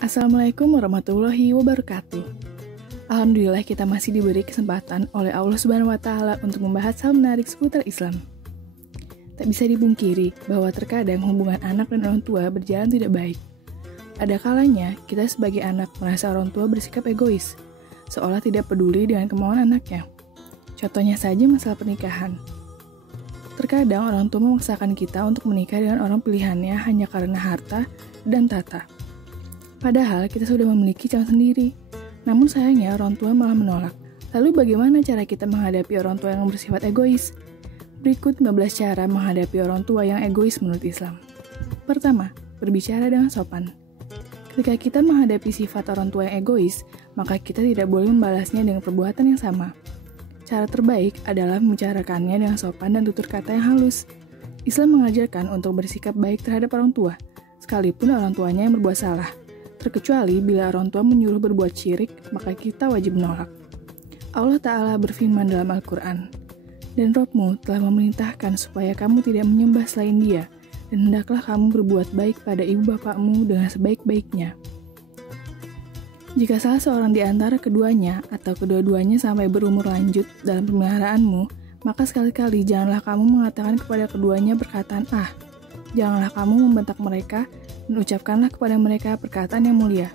Assalamualaikum warahmatullahi wabarakatuh. Alhamdulillah kita masih diberi kesempatan oleh Allah Subhanahu wa Ta'ala untuk membahas hal menarik seputar Islam. Tak bisa dipungkiri bahwa terkadang hubungan anak dan orang tua berjalan tidak baik. Ada kalanya kita sebagai anak merasa orang tua bersikap egois, seolah tidak peduli dengan kemauan anaknya. Contohnya saja masalah pernikahan. Terkadang orang tua memaksakan kita untuk menikah dengan orang pilihannya hanya karena harta dan tata. Padahal kita sudah memiliki calon sendiri. Namun sayangnya orang tua malah menolak. Lalu bagaimana cara kita menghadapi orang tua yang bersifat egois? Berikut 15 cara menghadapi orang tua yang egois menurut Islam. Pertama, berbicara dengan sopan. Ketika kita menghadapi sifat orang tua yang egois, maka kita tidak boleh membalasnya dengan perbuatan yang sama. Cara terbaik adalah membicarakannya dengan sopan dan tutur kata yang halus. Islam mengajarkan untuk bersikap baik terhadap orang tua, sekalipun orang tuanya yang berbuat salah. Terkecuali bila orang tua menyuruh berbuat syirik, maka kita wajib menolak. Allah Ta'ala berfirman dalam Al-Quran, "Dan Rabb-Mu telah memerintahkan supaya kamu tidak menyembah selain Dia, dan hendaklah kamu berbuat baik pada ibu bapakmu dengan sebaik-baiknya." Jika salah seorang di antara keduanya atau kedua-duanya sampai berumur lanjut dalam pemeliharaanmu, maka sekali-kali janganlah kamu mengatakan kepada keduanya perkataan "ah". Janganlah kamu membentak mereka, dan ucapkanlah kepada mereka perkataan yang mulia.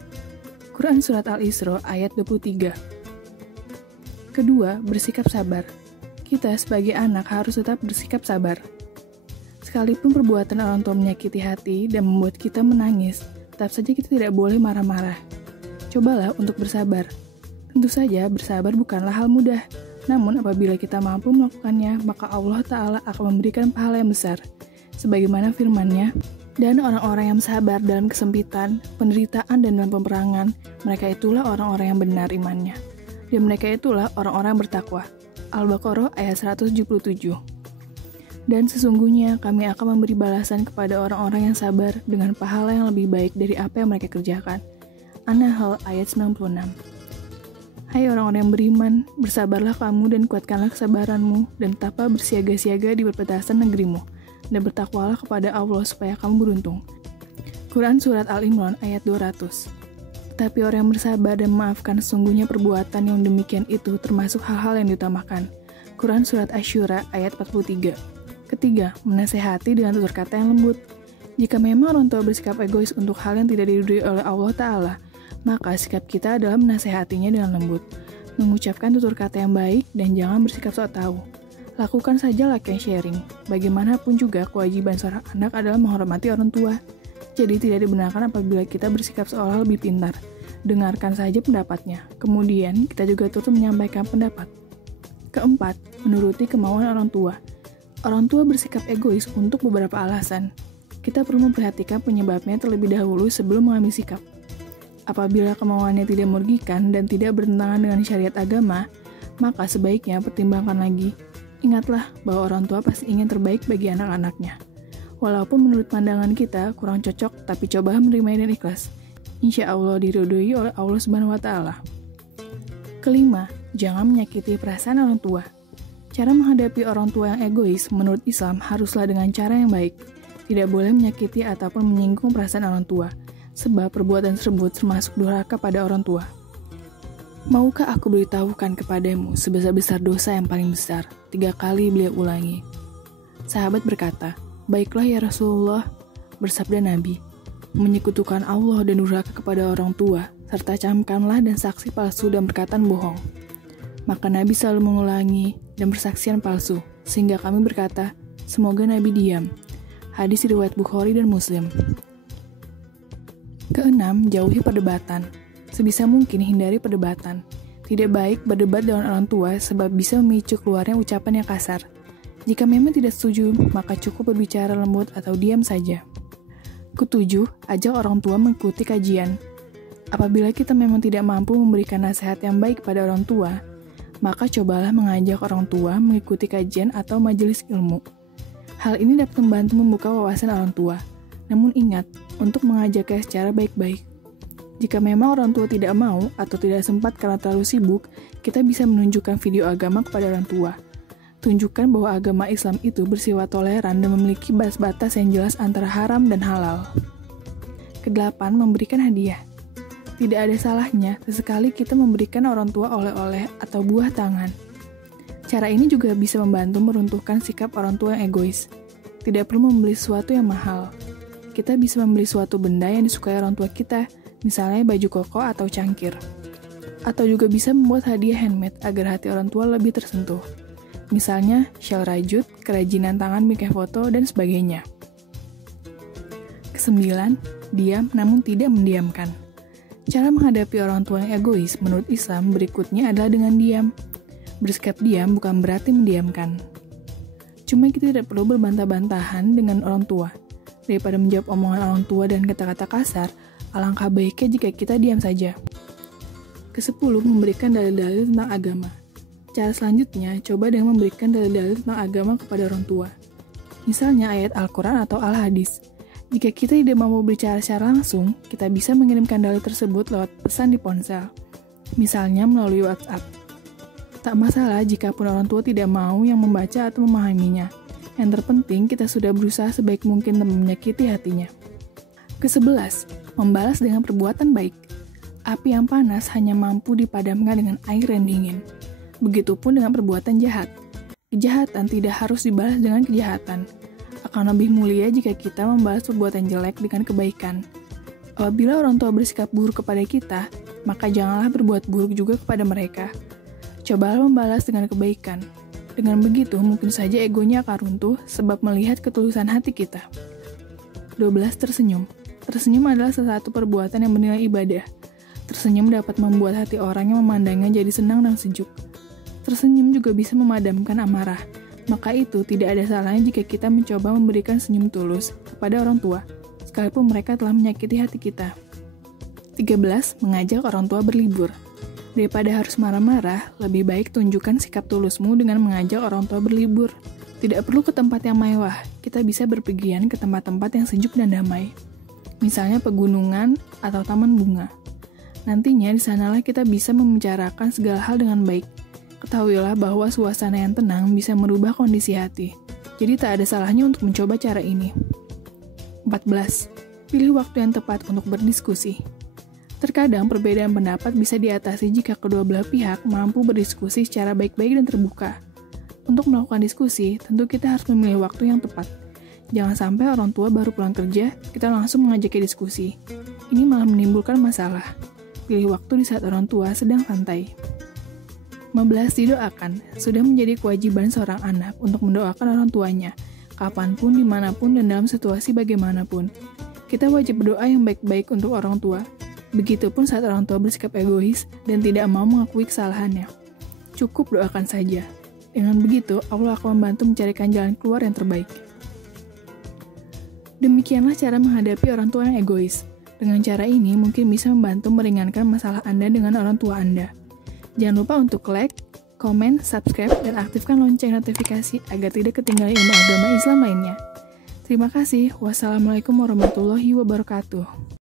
Quran Surat Al-Isra ayat 23. Kedua, bersikap sabar. Kita sebagai anak harus tetap bersikap sabar. Sekalipun perbuatan orang tua menyakiti hati dan membuat kita menangis, tetap saja kita tidak boleh marah-marah. Cobalah untuk bersabar. Tentu saja bersabar bukanlah hal mudah, namun apabila kita mampu melakukannya, maka Allah Ta'ala akan memberikan pahala yang besar. Sebagaimana firman-Nya, "Dan orang-orang yang sabar dalam kesempitan, penderitaan, dan dalam peperangan, mereka itulah orang-orang yang benar imannya. Dan mereka itulah orang-orang bertakwa." Al-Baqarah ayat 177. Dan sesungguhnya kami akan memberi balasan kepada orang-orang yang sabar dengan pahala yang lebih baik dari apa yang mereka kerjakan. An-Nahl ayat 96. Hai orang-orang yang beriman, bersabarlah kamu dan kuatkanlah kesabaranmu, dan tetaplah bersiaga-siaga di perbatasan negerimu, dan bertakwalah kepada Allah supaya kamu beruntung. Quran Surat Al-Imran ayat 200. Tetapi orang yang bersabar dan memaafkan, sesungguhnya perbuatan yang demikian itu termasuk hal-hal yang diutamakan. Quran Surat Asy-Syura ayat 43. Ketiga, menasehati dengan tutur kata yang lembut. Jika memang orang tua bersikap egois untuk hal yang tidak diridhoi oleh Allah Ta'ala, maka sikap kita adalah menasehatinya dengan lembut, mengucapkan tutur kata yang baik, dan jangan bersikap sok tahu. Lakukan saja like and sharing. Bagaimanapun juga, kewajiban seorang anak adalah menghormati orang tua. Jadi tidak dibenarkan apabila kita bersikap seolah lebih pintar. Dengarkan saja pendapatnya. Kemudian, kita juga turut menyampaikan pendapat. Keempat, menuruti kemauan orang tua. Orang tua bersikap egois untuk beberapa alasan. Kita perlu memperhatikan penyebabnya terlebih dahulu sebelum mengambil sikap. Apabila kemauannya tidak merugikan dan tidak bertentangan dengan syariat agama, maka sebaiknya pertimbangkan lagi. Ingatlah bahwa orang tua pasti ingin terbaik bagi anak-anaknya. Walaupun menurut pandangan kita kurang cocok, tapi cobalah menerima dan ikhlas. Insya Allah diridhoi oleh Allah Subhanahu wa Ta'ala. Kelima, jangan menyakiti perasaan orang tua. Cara menghadapi orang tua yang egois menurut Islam haruslah dengan cara yang baik. Tidak boleh menyakiti ataupun menyinggung perasaan orang tua, sebab perbuatan tersebut termasuk durhaka pada orang tua. Maukah aku beritahukan kepadamu sebesar-besar dosa yang paling besar? 3 kali beliau ulangi. Sahabat berkata, "Baiklah ya Rasulullah." Bersabda Nabi, "Menyekutukan Allah dan durhaka kepada orang tua, serta camkanlah dan saksi palsu dan perkataan bohong." Maka Nabi selalu mengulangi dan persaksian palsu, sehingga kami berkata, semoga Nabi diam. Hadis riwayat Bukhari dan Muslim. Keenam, jauhi perdebatan. Sebisa mungkin hindari perdebatan. Tidak baik berdebat dengan orang tua sebab bisa memicu keluarnya ucapan yang kasar. Jika memang tidak setuju, maka cukup berbicara lembut atau diam saja. Ketujuh, ajak orang tua mengikuti kajian. Apabila kita memang tidak mampu memberikan nasihat yang baik pada orang tua, maka cobalah mengajak orang tua mengikuti kajian atau majelis ilmu. Hal ini dapat membantu membuka wawasan orang tua. Namun ingat, untuk mengajaknya secara baik-baik. Jika memang orang tua tidak mau atau tidak sempat karena terlalu sibuk, kita bisa menunjukkan video agama kepada orang tua. Tunjukkan bahwa agama Islam itu bersifat toleran dan memiliki batas-batas yang jelas antara haram dan halal. Kedelapan, memberikan hadiah. Tidak ada salahnya sesekali kita memberikan orang tua oleh-oleh atau buah tangan. Cara ini juga bisa membantu meruntuhkan sikap orang tua yang egois. Tidak perlu membeli sesuatu yang mahal. Kita bisa membeli suatu benda yang disukai orang tua kita, misalnya baju koko atau cangkir. Atau juga bisa membuat hadiah handmade agar hati orang tua lebih tersentuh. Misalnya, shawl rajut, kerajinan tangan bingkai foto, dan sebagainya. Kesembilan, diam namun tidak mendiamkan. Cara menghadapi orang tua yang egois menurut Islam berikutnya adalah dengan diam. Bersikap diam bukan berarti mendiamkan. Cuma kita tidak perlu berbantah-bantahan dengan orang tua. Daripada menjawab omongan orang tua dan kata-kata kasar, alangkah baiknya jika kita diam saja. Ke-10, memberikan dalil-dalil tentang agama. Cara selanjutnya, coba dengan memberikan dalil-dalil tentang agama kepada orang tua. Misalnya ayat Al-Quran atau Al-Hadis. Jika kita tidak mau berbicara secara langsung, kita bisa mengirimkan dalil tersebut lewat pesan di ponsel. Misalnya melalui WhatsApp. Tak masalah jika pun orang tua tidak mau yang membaca atau memahaminya. Yang terpenting, kita sudah berusaha sebaik mungkin tanpa menyakiti hatinya. Ke-11, membalas dengan perbuatan baik. Api yang panas hanya mampu dipadamkan dengan air yang dingin. Begitupun dengan perbuatan jahat. Kejahatan tidak harus dibalas dengan kejahatan. Akan lebih mulia jika kita membalas perbuatan jelek dengan kebaikan. Apabila orang tua bersikap buruk kepada kita, maka janganlah berbuat buruk juga kepada mereka. Cobalah membalas dengan kebaikan. Dengan begitu, mungkin saja egonya akan runtuh sebab melihat ketulusan hati kita. 12. Tersenyum. Tersenyum adalah salah satu perbuatan yang bernilai ibadah. Tersenyum dapat membuat hati orang yang memandangnya jadi senang dan sejuk. Tersenyum juga bisa memadamkan amarah. Maka itu tidak ada salahnya jika kita mencoba memberikan senyum tulus kepada orang tua, sekalipun mereka telah menyakiti hati kita. 13. Mengajak orang tua berlibur. Daripada harus marah-marah, lebih baik tunjukkan sikap tulusmu dengan mengajak orang tua berlibur. Tidak perlu ke tempat yang mewah, kita bisa berpergian ke tempat-tempat yang sejuk dan damai. Misalnya pegunungan atau taman bunga. Nantinya di sanalah kita bisa membicarakan segala hal dengan baik. Ketahuilah bahwa suasana yang tenang bisa merubah kondisi hati. Jadi tak ada salahnya untuk mencoba cara ini. 14. Pilih waktu yang tepat untuk berdiskusi. Terkadang perbedaan pendapat bisa diatasi jika kedua belah pihak mampu berdiskusi secara baik-baik dan terbuka. Untuk melakukan diskusi, tentu kita harus memilih waktu yang tepat. Jangan sampai orang tua baru pulang kerja, kita langsung mengajaknya diskusi. Ini malah menimbulkan masalah. Pilih waktu di saat orang tua sedang santai. 15. Didoakan. Sudah menjadi kewajiban seorang anak untuk mendoakan orang tuanya, kapanpun, dimanapun, dan dalam situasi bagaimanapun. Kita wajib berdoa yang baik-baik untuk orang tua. Begitupun saat orang tua bersikap egois dan tidak mau mengakui kesalahannya. Cukup doakan saja. Dengan begitu, Allah akan membantu mencarikan jalan keluar yang terbaik. Demikianlah cara menghadapi orang tua yang egois. Dengan cara ini, mungkin bisa membantu meringankan masalah Anda dengan orang tua Anda. Jangan lupa untuk like, komen, subscribe, dan aktifkan lonceng notifikasi agar tidak ketinggalan ilmu agama Islam lainnya. Terima kasih. Wassalamualaikum warahmatullahi wabarakatuh.